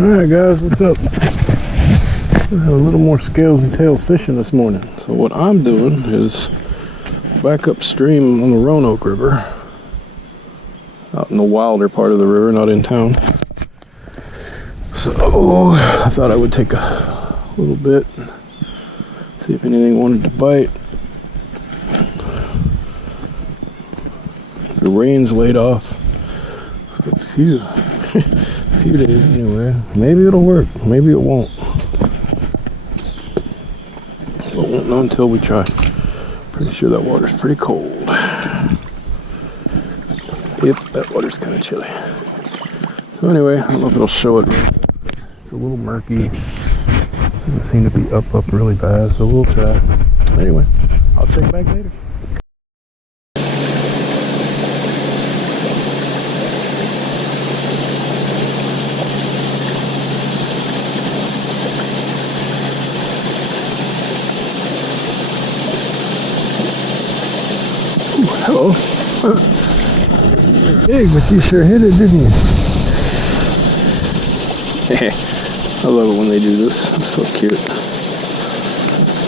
Alright guys, what's up? I have a little more scales and tails fishing this morning. So what I'm doing is back upstream on the Roanoke River, out in the wilder part of the river, not in town. So I thought I would take a little bit, see if anything wanted to bite. The rain's laid off for a few days anyway. Maybe it'll work, maybe it won't. But won't know until we try. Pretty sure that water's pretty cold. Yep, that water's kind of chilly. So anyway, I don't know if it'll show it. It's a little murky. Doesn't seem to be up really bad, so we'll try. Anyway, I'll check back later. Hello. Big, but you sure hit it, didn't you? I love it when they do this. It's so cute.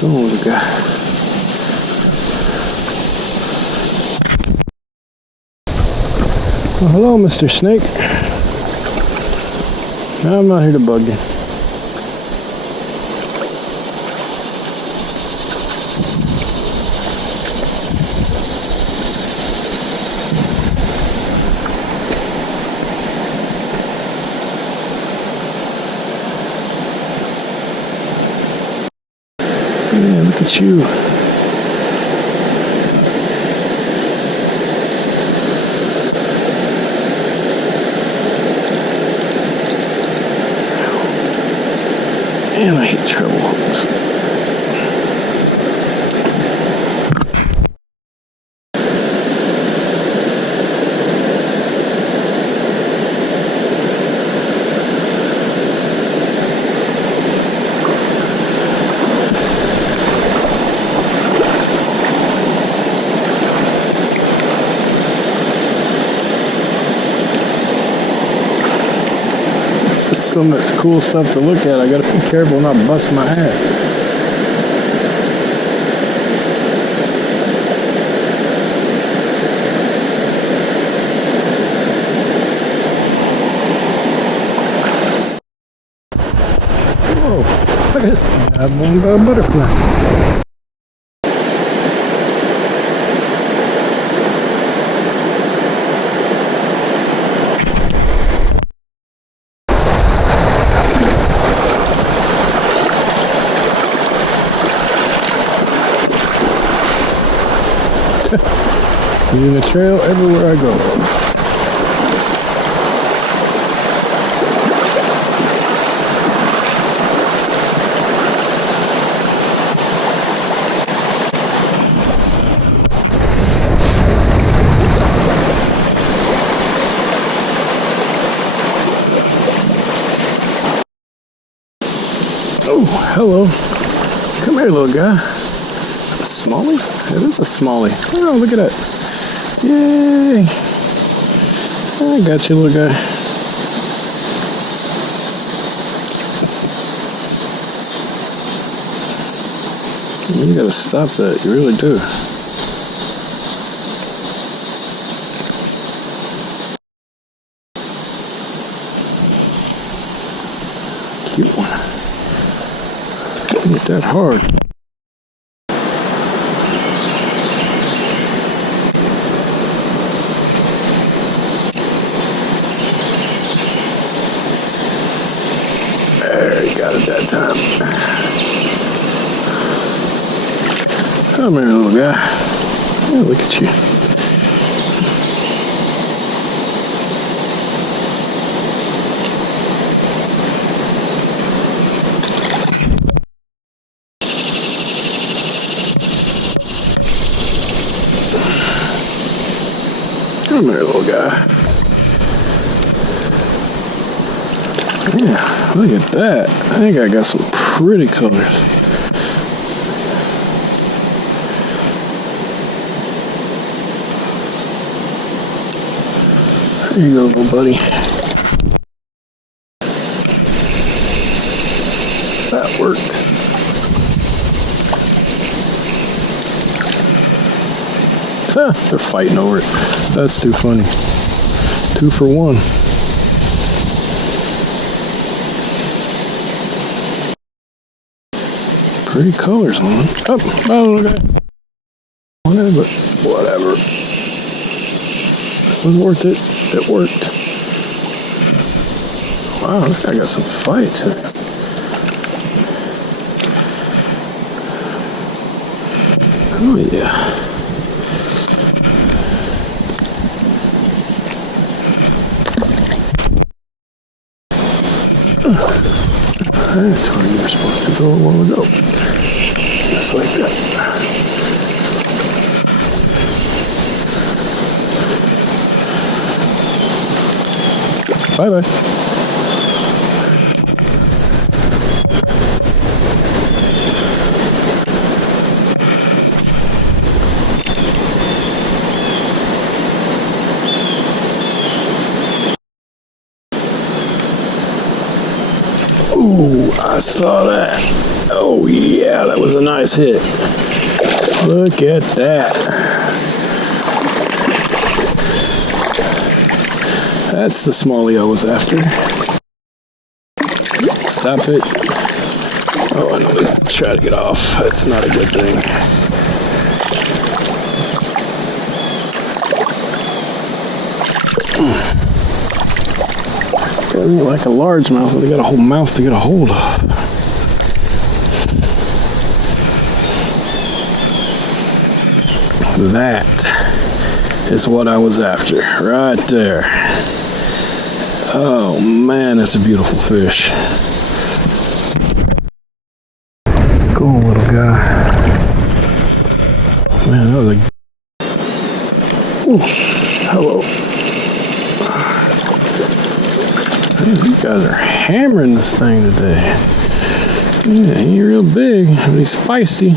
Oh, the guy. Well, hello, Mr. Snake. I'm not here to bug you. Yeah, look at you. Man, I hate treble hooks. Some of that's cool stuff to look at. I gotta be careful not bust my ass. Whoa, I just got one by a butterfly. Leaving a trail everywhere I go. Oh, hello. Come here, little guy. Smallie? It is a smallie. Oh, look at that. Yay! I got you, little guy. You gotta stop that, you really do. Cute one. Don't hit that hard. Got it that time. Come here, little guy. Oh, look at you. Come here, little guy. Yeah, look at that. I think I got some pretty colors. There you go, little buddy. They're fighting over it. That's too funny. 2 for 1. Pretty colors on them. Oh, okay. But whatever. It was worth it. It worked. Wow, this guy got some fights in it. Oh yeah. That's where you were supposed to go a while ago. Just like that. Bye-bye. Ooh, I saw that. Oh yeah, that was a nice hit. Look at that. That's the smallie I was after. Stop it. Oh, I know. Try to get off. That's not a good thing. Doesn't like a largemouth, but they got a whole mouth to get a hold of. That is what I was after, right there. Oh man, that's a beautiful fish. Go on, little guy. Man, that was a... Ooh, hello. Man, these guys are hammering this thing today. Yeah, he ain't real big, but he's feisty.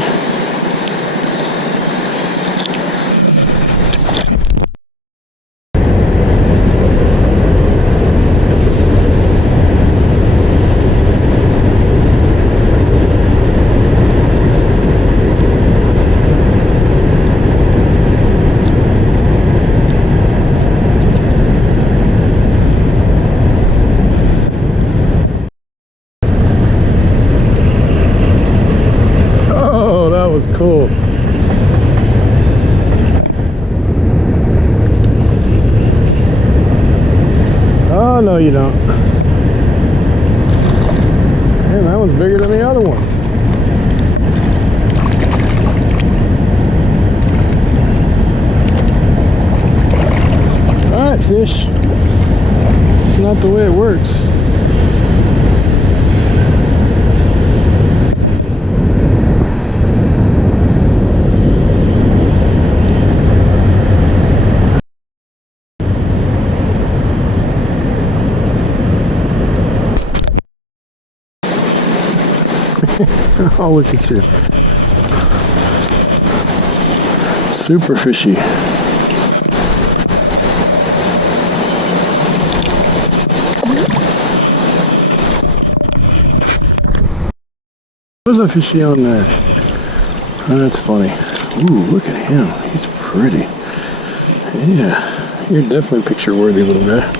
Cool. Oh, no, you don't. Man, that one's bigger than the other one. All right, fish. It's not the way it works. Oh, look at you. Super fishy. There's a fishy on there. That's funny. Ooh, look at him. He's pretty. Yeah, you're definitely picture worthy, little guy.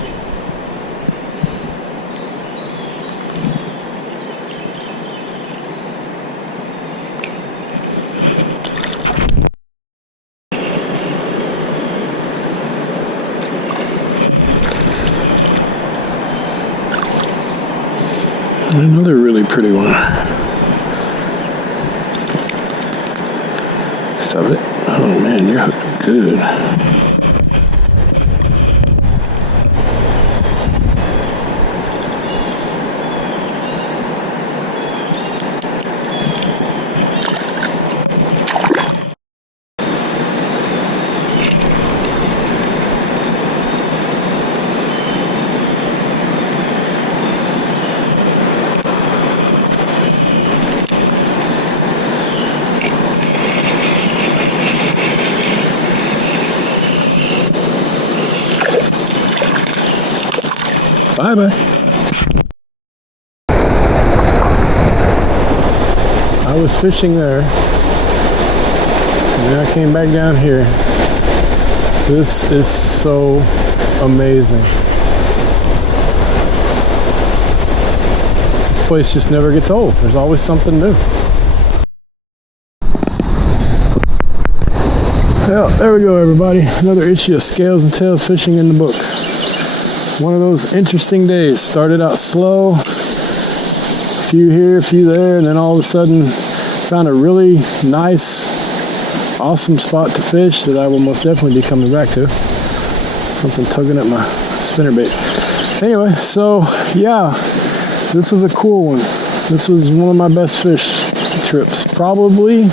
Another really pretty one. Stop it. Oh man, you're hooked good. Bye-bye. I was fishing there, and then I came back down here, This is so amazing. This place just never gets old. There's always something new. Well, there we go, everybody. Another issue of Scales and Tails Fishing in the books. One of those interesting days. Started out slow, a few here, a few there, and then all of a sudden found a really nice, awesome spot to fish that I will most definitely be coming back to. Something tugging at my spinnerbait. Anyway, so yeah, this was a cool one. This was one of my best fish trips. Probably,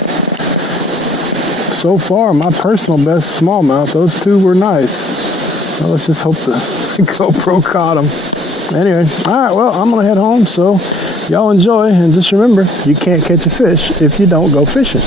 so far, my personal best smallmouth. Those two were nice. Well, let's just hope the GoPro caught them. Anyway, all right, well, I'm going to head home, so y'all enjoy, and just remember, you can't catch a fish if you don't go fishing.